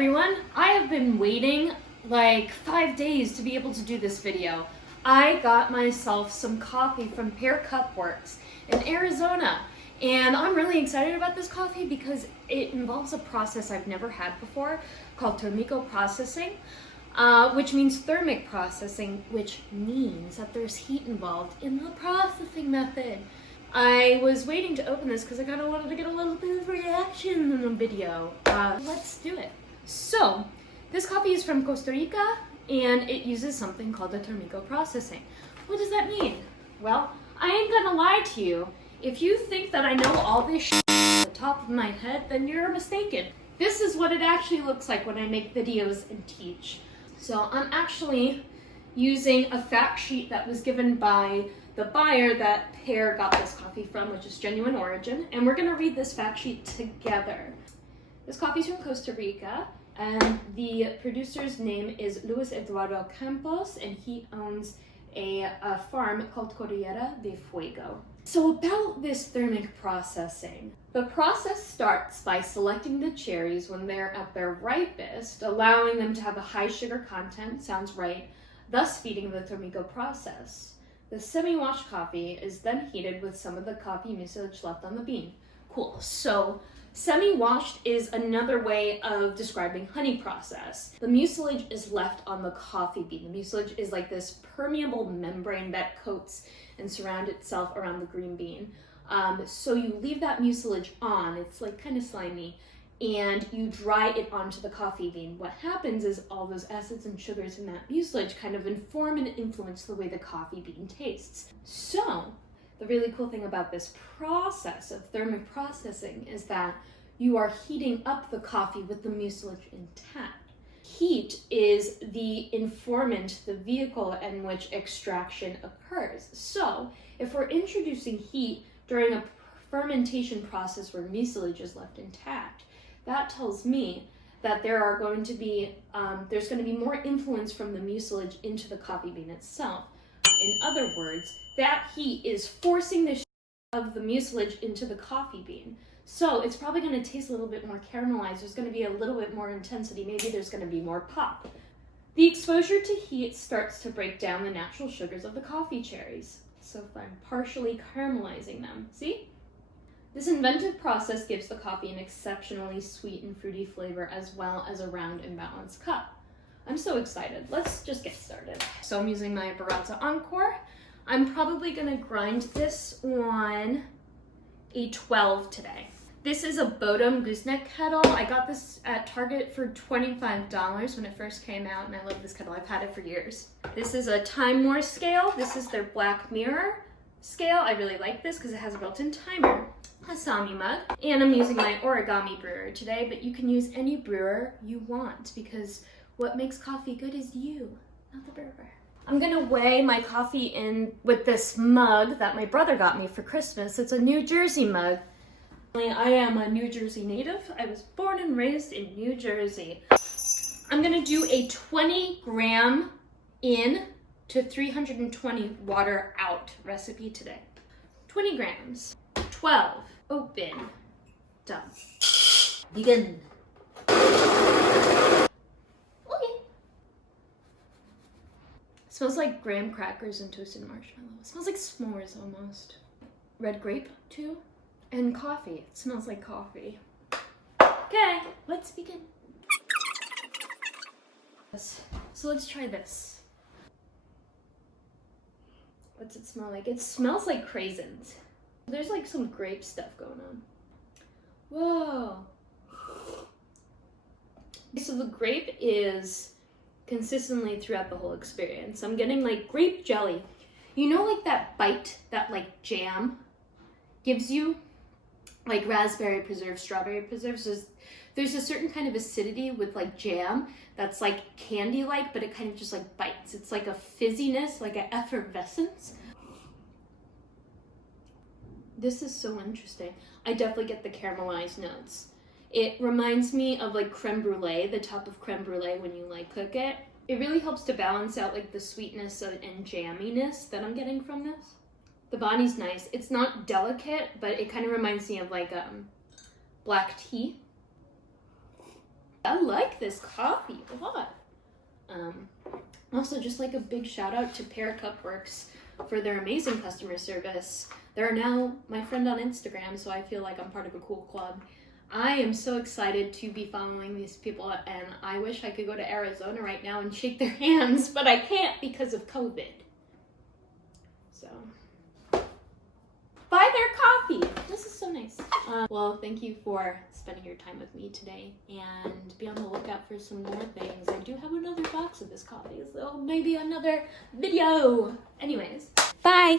everyone, I have been waiting like 5 days to be able to do this video. I got myself some coffee from Pear Cup Works in Arizona, and I'm really excited about this coffee because it involves a process I've never had before called termico processing, which means thermic processing, which means that there's heat involved in the processing method. I was waiting to open this because I kind of wanted to get a little bit of reaction in the video. Let's do it. So, this coffee is from Costa Rica, and it uses something called the termico processing. What does that mean? Well, I ain't gonna lie to you. If you think that I know all this shit off the top of my head, then you're mistaken. This is what it actually looks like when I make videos and teach. So I'm actually using a fact sheet that was given by the buyer that Pear got this coffee from, which is Genuine Origin, and we're gonna read this fact sheet together. This coffee's from Costa Rica, and the producer's name is Luis Eduardo Campos, and he owns a farm called Cordillera de Fuego. So about this thermic processing, the process starts by selecting the cherries when they're at their ripest, allowing them to have a high sugar content, sounds right, thus feeding the termico process. The semi-washed coffee is then heated with some of the coffee mucilage left on the bean. Cool. So semi-washed is another way of describing honey process. The mucilage is left on the coffee bean. The mucilage is like this permeable membrane that coats and surrounds itself around the green bean. So you leave that mucilage on, it's like kind of slimy, and you dry it onto the coffee bean. What happens is all those acids and sugars in that mucilage kind of inform and influence the way the coffee bean tastes. So the really cool thing about this process of thermic processing is that you are heating up the coffee with the mucilage intact. Heat is the informant, the vehicle in which extraction occurs. So if we're introducing heat during a fermentation process where mucilage is left intact, that tells me that there's going to be more influence from the mucilage into the coffee bean itself. In other words, that heat is forcing the of the mucilage into the coffee bean. So it's probably going to taste a little bit more caramelized. There's going to be a little bit more intensity. Maybe there's going to be more pop. The exposure to heat starts to break down the natural sugars of the coffee cherries. So if I'm partially caramelizing them, see? This inventive process gives the coffee an exceptionally sweet and fruity flavor as well as a round and balanced cup. I'm so excited. Let's just get started. So I'm using my Baratza Encore. I'm probably gonna grind this on a 12 today. This is a Bodum gooseneck kettle. I got this at Target for $25 when it first came out, and I love this kettle. I've had it for years. This is a Time War scale. This is their Black Mirror scale. I really like this because it has a built-in timer. A Sami mug, and I'm using my Origami brewer today, but you can use any brewer you want because what makes coffee good is you, not the brewer. I'm gonna weigh my coffee in with this mug that my brother got me for Christmas. It's a New Jersey mug. I am a New Jersey native. I was born and raised in New Jersey. I'm gonna do a 20 gram in to 320 water out recipe today. 20 grams. 12. Open. Done. Begin. Okay. Smells like graham crackers and toasted marshmallow. It smells like s'mores almost. Red grape too. And coffee. It smells like coffee. Okay, let's begin. So let's try this. What's it smell like? It smells like craisins. There's like some grape stuff going on. Whoa. So the grape is consistently throughout the whole experience. I'm getting like grape jelly. You know, like that bite that like jam gives you? Like raspberry preserve, strawberry preserves. There's a certain kind of acidity with like jam that's like candy-like, but it kind of just like bites. It's like a fizziness, like an effervescence. This is so interesting. I definitely get the caramelized notes. It reminds me of like creme brulee, the top of creme brulee when you like cook it. It really helps to balance out like the sweetness and jamminess that I'm getting from this. The body's nice. It's not delicate, but it kind of reminds me of like black tea. I like this coffee a lot. Also, just like a big shout out to Pear Cup Works for their amazing customer service. They're now my friend on Instagram, so I feel like I'm part of a cool club. I am so excited to be following these people, and I wish I could go to Arizona right now and shake their hands, but I can't because of COVID. So, buy their coffee. This is so nice. Well, thank you for spending your time with me today, and be on the lookout for some more things. I do have another box of this coffee, so maybe another video. Anyways, bye.